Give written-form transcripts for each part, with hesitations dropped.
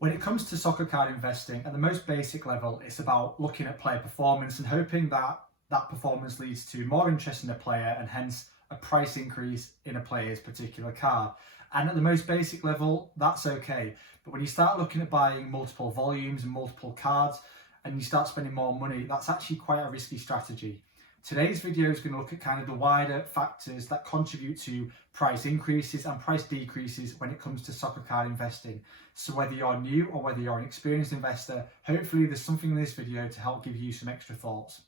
When it comes to soccer card investing, at the most basic level, it's about looking at player performance and hoping that that performance leads to more interest in a player and hence a price increase in a player's particular card. And at the most basic level, that's okay. But when you start looking at buying multiple volumes and multiple cards and you start spending more money, that's actually quite a risky strategy. Today's video is going to look at kind of the wider factors that contribute to price increases and price decreases when it comes to soccer card investing. So whether you're new or whether you're an experienced investor, hopefully there's something in this video to help give you some extra thoughts.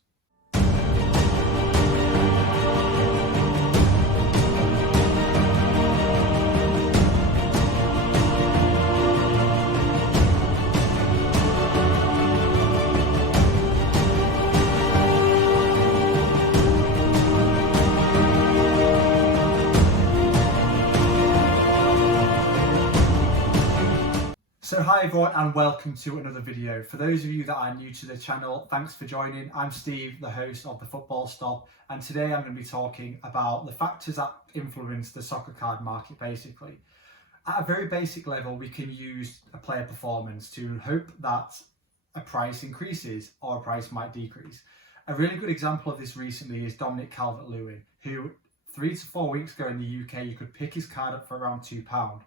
So hi everyone and welcome to another video. For those of you that are new to the channel, thanks for joining. I'm Steve, the host of the Football Stop, and today I'm going to be talking about the factors that influence the soccer card market basically. At a very basic level, we can use a player performance to hope that a price increases or a price might decrease. A really good example of this recently is Dominic Calvert-Lewin, who 3 to 4 weeks ago in the UK you could pick his card up for around £2.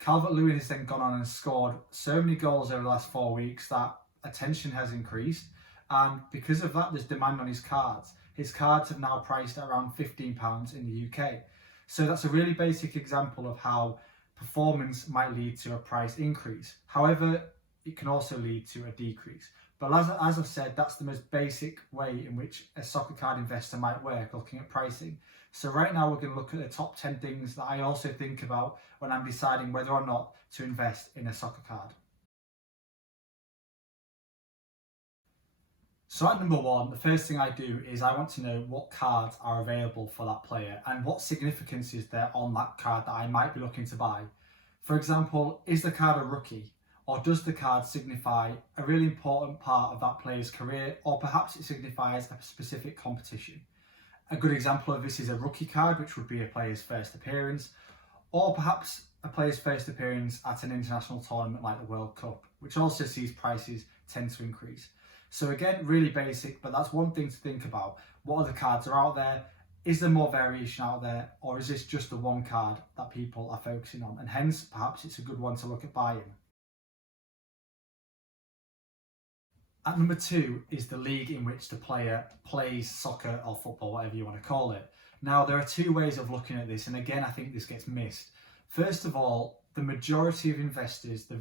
Calvert-Lewin has then gone on and scored so many goals over the last 4 weeks that attention has increased, and because of that there's demand on his cards. His cards have now priced at around £15 in the UK. So that's a really basic example of how performance might lead to a price increase. However, it can also lead to a decrease. But as I've said, that's the most basic way in which a soccer card investor might work, looking at pricing. So right now we're going to look at the top 10 things that I also think about when I'm deciding whether or not to invest in a soccer card. So at number one, the first thing I do is I want to know what cards are available for that player and what significance is there on that card that I might be looking to buy. For example, is the card a rookie? Or does the card signify a really important part of that player's career, or perhaps it signifies a specific competition? A good example of this is a rookie card, which would be a player's first appearance, or perhaps a player's first appearance at an international tournament like the World Cup, which also sees prices tend to increase. So again, really basic, but that's one thing to think about. What other cards are out there? Is there more variation out there, or is this just the one card that people are focusing on? And hence, perhaps it's a good one to look at buying. At number two is the league in which the player plays soccer or football, whatever you want to call it. Now, there are two ways of looking at this, and again, I think this gets missed. First of all, the majority of investors, the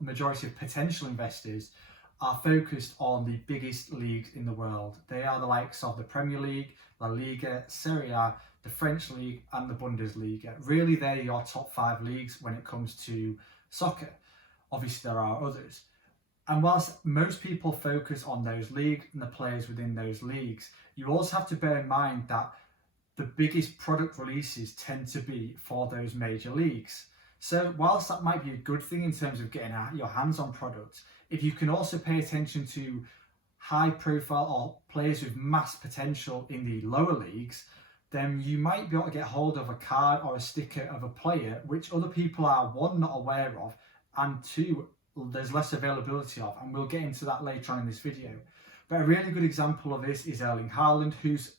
majority of potential investors, are focused on the biggest leagues in the world. They are the likes of the Premier League, La Liga, Serie A, the French League, and the Bundesliga. Really, they're your top 5 leagues when it comes to soccer. Obviously, there are others. And whilst most people focus on those leagues and the players within those leagues, you also have to bear in mind that the biggest product releases tend to be for those major leagues. So whilst that might be a good thing in terms of getting your hands on products, if you can also pay attention to high profile or players with mass potential in the lower leagues, then you might be able to get hold of a card or a sticker of a player which other people are, one, not aware of, and two, there's less availability of, and we'll get into that later on in this video. But a really good example of this is Erling Haaland, whose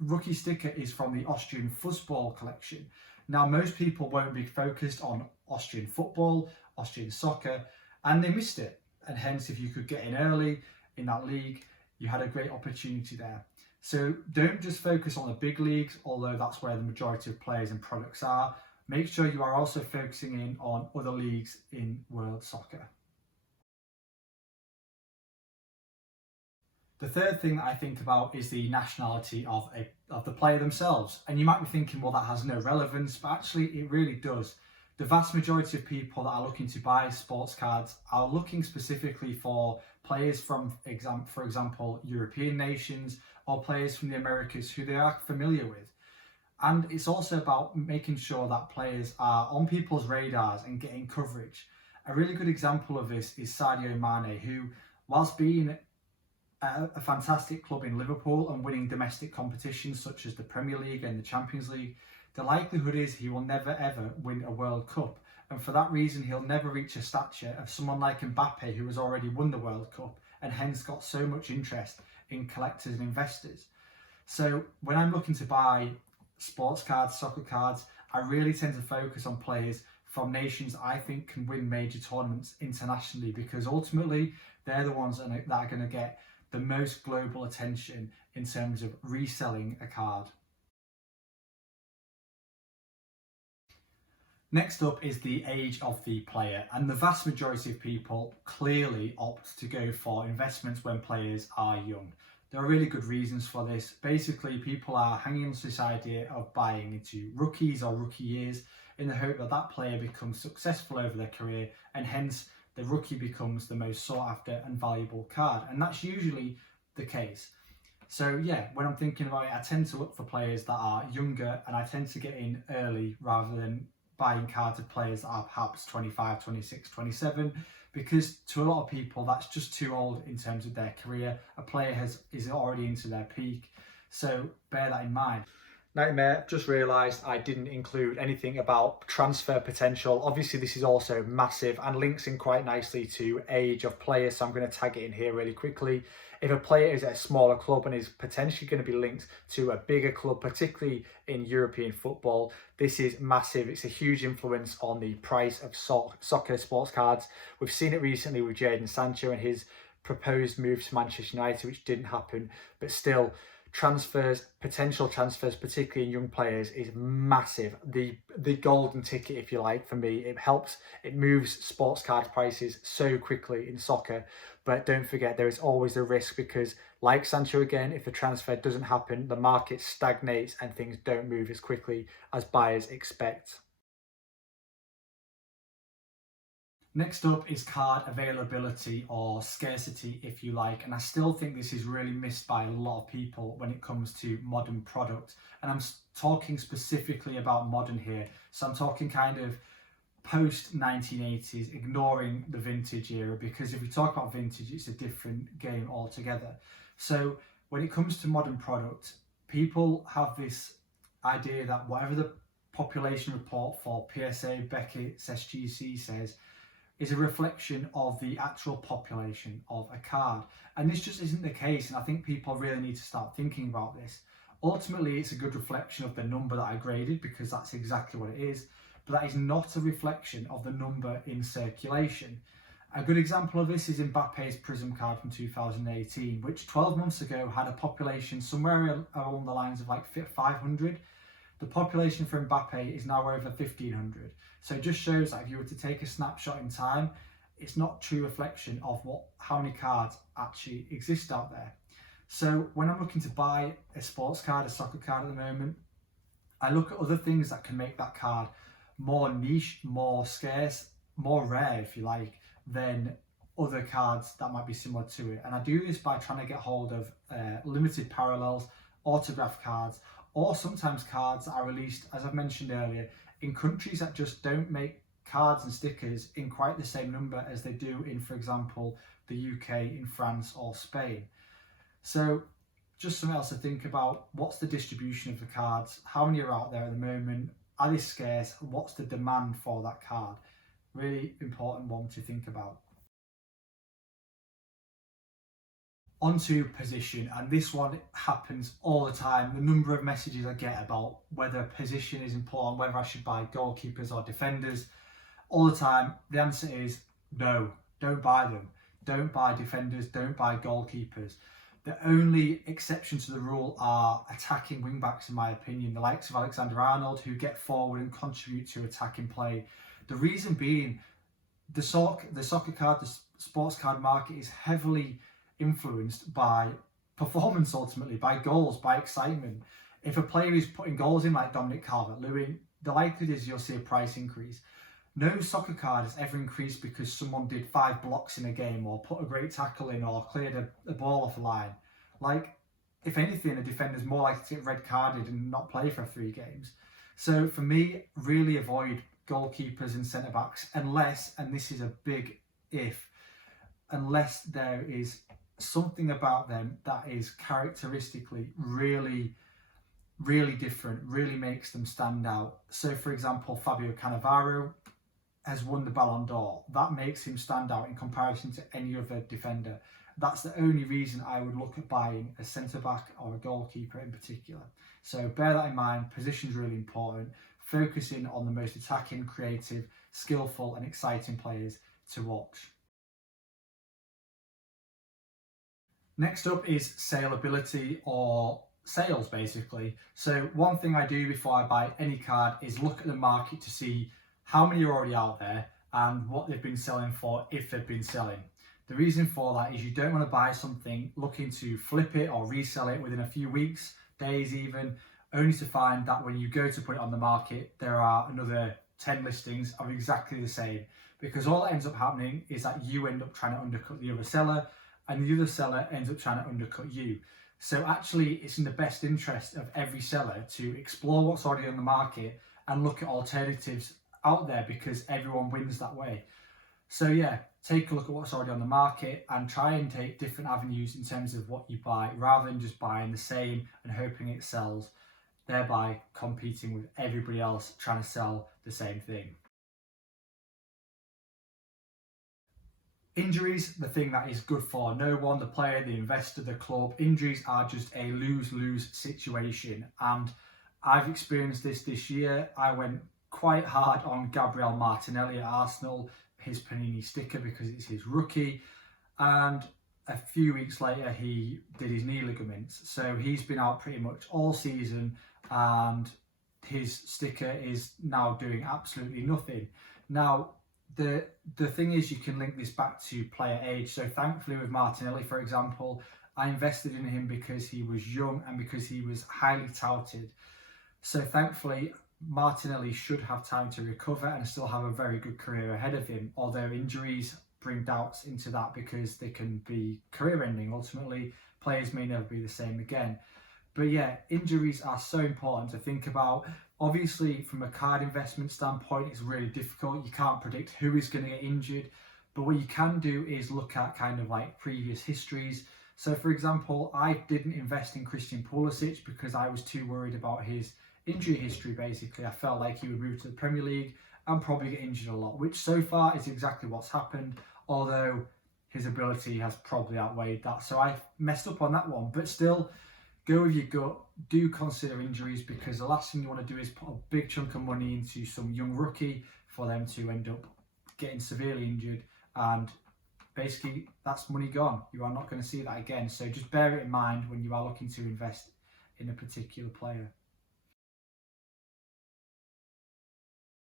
rookie sticker is from the Austrian Fußball collection. Now, most people won't be focused on Austrian football, Austrian soccer, and they missed it. And hence, if you could get in early in that league, you had a great opportunity there. So don't just focus on the big leagues, although that's where the majority of players and products are. Make sure you are also focusing in on other leagues in world soccer. The third thing that I think about is the nationality of the player themselves. And you might be thinking, well, that has no relevance, but actually it really does. The vast majority of people that are looking to buy sports cards are looking specifically for players from, for example, European nations or players from the Americas who they are familiar with. And it's also about making sure that players are on people's radars and getting coverage. A really good example of this is Sadio Mane, who, whilst being a fantastic club in Liverpool and winning domestic competitions such as the Premier League and the Champions League, the likelihood is he will never ever win a World Cup. And for that reason, he'll never reach a stature of someone like Mbappe, who has already won the World Cup and hence got so much interest in collectors and investors. So when I'm looking to buy sports cards, soccer cards, I really tend to focus on players from nations I think can win major tournaments internationally, because ultimately they're the ones that are going to get the most global attention in terms of reselling a card. Next up is the age of the player, and the vast majority of people clearly opt to go for investments when players are young. There are really good reasons for this. Basically, people are hanging on to this idea of buying into rookies or rookie years in the hope that that player becomes successful over their career, and hence the rookie becomes the most sought after and valuable card. And that's usually the case. So yeah, when I'm thinking about it, I tend to look for players that are younger, and I tend to get in early rather than buying cards of players that are perhaps 25, 26, 27, because to a lot of people that's just too old in terms of their career. A player is already into their peak, so bear that in mind. Nightmare, just realised I didn't include anything about transfer potential. Obviously this is also massive and links in quite nicely to age of players, so I'm going to tag it in here really quickly. If a player is at a smaller club and is potentially going to be linked to a bigger club, particularly in European football, this is massive. It's a huge influence on the price of soccer sports cards. We've seen it recently with Jadon Sancho and his proposed move to Manchester United, which didn't happen, but still, potential transfers, particularly in young players, is massive. The golden ticket, if you like, for me. It moves sports card prices so quickly in soccer. But don't forget, there is always a risk, because like Sancho again, if the transfer doesn't happen, the market stagnates and things don't move as quickly as buyers expect. Next up is card availability, or scarcity if you like, and I still think this is really missed by a lot of people when it comes to modern product. And I'm talking specifically about modern here, so I'm talking kind of post 1980s, ignoring the vintage era, because if we talk about vintage, it's a different game altogether. So when it comes to modern product, people have this idea that whatever the population report for PSA, Beckett's, SGC says is a reflection of the actual population of a card. And this just isn't the case, and I think people really need to start thinking about this. Ultimately, it's a good reflection of the number that I graded, because that's exactly what it is, but that is not a reflection of the number in circulation. A good example of this is Mbappe's Prism card from 2018, which 12 months ago had a population somewhere along the lines of like 500. The population for Mbappe is now over 1,500. So it just shows that if you were to take a snapshot in time, it's not a true reflection of how many cards actually exist out there. So when I'm looking to buy a sports card, a soccer card at the moment, I look at other things that can make that card more niche, more scarce, more rare, if you like, than other cards that might be similar to it. And I do this by trying to get hold of limited parallels, autograph cards, or sometimes cards that are released, as I've mentioned earlier, in countries that just don't make cards and stickers in quite the same number as they do in, for example, the UK, in France or Spain. So just something else to think about. What's the distribution of the cards? How many are out there at the moment? Are they scarce? What's the demand for that card? Really important one to think about. Onto position, and this one happens all the time. The number of messages I get about whether position is important, whether I should buy goalkeepers or defenders, all the time, the answer is no, don't buy them. Don't buy defenders, don't buy goalkeepers. The only exception to the rule are attacking wing-backs, in my opinion, the likes of Alexander-Arnold, who get forward and contribute to attacking play. The reason being, the soccer card, the sports card market is heavily influenced by performance, ultimately, by goals, by excitement. If a player is putting goals in like Dominic Calvert-Lewin, the likelihood is you'll see a price increase. No soccer card has ever increased because someone did 5 blocks in a game, or put a great tackle in, or cleared a ball off a line. Like, if anything, a defender's more likely to get red carded and not play for 3 games. So for me, really avoid goalkeepers and centre backs unless, and this is a big if, unless there is something about them that is characteristically really different, really makes them stand out. So for example, Fabio Cannavaro, has won the Ballon d'Or. That makes him stand out in comparison to any other defender. That's the only reason I would look at buying a centre-back or a goalkeeper in particular. So bear that in mind, position's really important. Focusing on the most attacking, creative, skillful and exciting players to watch. Next up is saleability, or sales basically. So one thing I do before I buy any card is look at the market to see how many are already out there and what they've been selling for, if they've been selling. The reason for that is you don't want to buy something looking to flip it or resell it within a few weeks, days even, only to find that when you go to put it on the market, there are another 10 listings of exactly the same. Because all that ends up happening is that you end up trying to undercut the other seller, and the other seller ends up trying to undercut you. So actually, it's in the best interest of every seller to explore what's already on the market and look at alternatives out there, because everyone wins that way. So yeah, take a look at what's already on the market and try and take different avenues in terms of what you buy, rather than just buying the same and hoping it sells, thereby competing with everybody else trying to sell the same thing. Injuries, the thing that is good for no one, the player, the investor, the club. Injuries are just a lose-lose situation, and I've experienced this year. I went quite hard on Gabriel Martinelli at Arsenal, his Panini sticker, because it's his rookie, and a few weeks later he did his knee ligaments, so he's been out pretty much all season and his sticker is now doing absolutely nothing. Now the thing is, you can link this back to player age. So thankfully with Martinelli, for example, I invested in him because he was young and because he was highly touted. So thankfully Martinelli should have time to recover and still have a very good career ahead of him, although injuries bring doubts into that because they can be career ending. Ultimately, players may never be the same again. But yeah, injuries are so important to think about. Obviously, from a card investment standpoint, it's really difficult. You can't predict who is going to get injured. But what you can do is look at kind of like previous histories. So for example, I didn't invest in Christian Pulisic because I was too worried about his injury history, basically. I felt like he would move to the Premier League and probably get injured a lot, which so far is exactly what's happened, although his ability has probably outweighed that. So I messed up on that one, but still, go with your gut. Do consider injuries, because the last thing you want to do is put a big chunk of money into some young rookie for them to end up getting severely injured, and basically that's money gone. You are not going to see that again. So just bear it in mind when you are looking to invest in a particular player.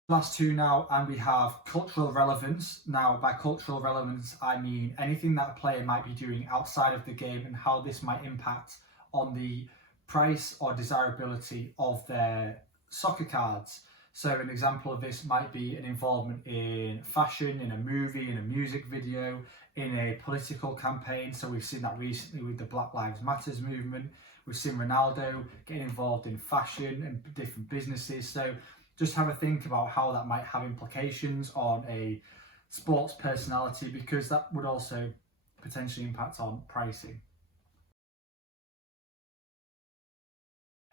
Last two now, and we have cultural relevance. Now, by cultural relevance, I mean anything that a player might be doing outside of the game and how this might impact on the price or desirability of their soccer cards. So an example of this might be an involvement in fashion, in a movie, in a music video, in a political campaign. So we've seen that recently with the Black Lives Matters movement. We've seen Ronaldo getting involved in fashion and different businesses. So just have a think about how that might have implications on a sports personality, because that would also potentially impact on pricing.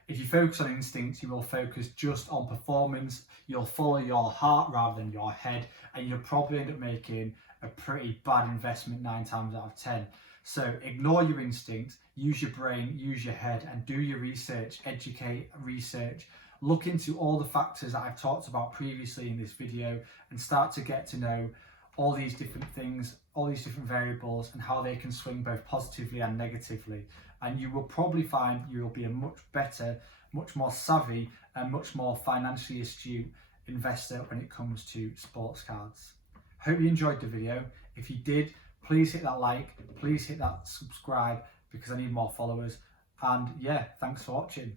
If you focus on instincts, you will focus just on performance. You'll follow your heart rather than your head, and you'll probably end up making a pretty bad investment 9 times out of 10. So ignore your instincts, use your brain, use your head, and do your research, educate, research. Look into all the factors that I've talked about previously in this video and start to get to know all these different things, all these different variables, and how they can swing both positively and negatively. And you will probably find you will be a much better, much more savvy and much more financially astute investor when it comes to sports cards. Hope you enjoyed the video. If you did, please hit that like, please hit that subscribe, because I need more followers. And yeah, thanks for watching.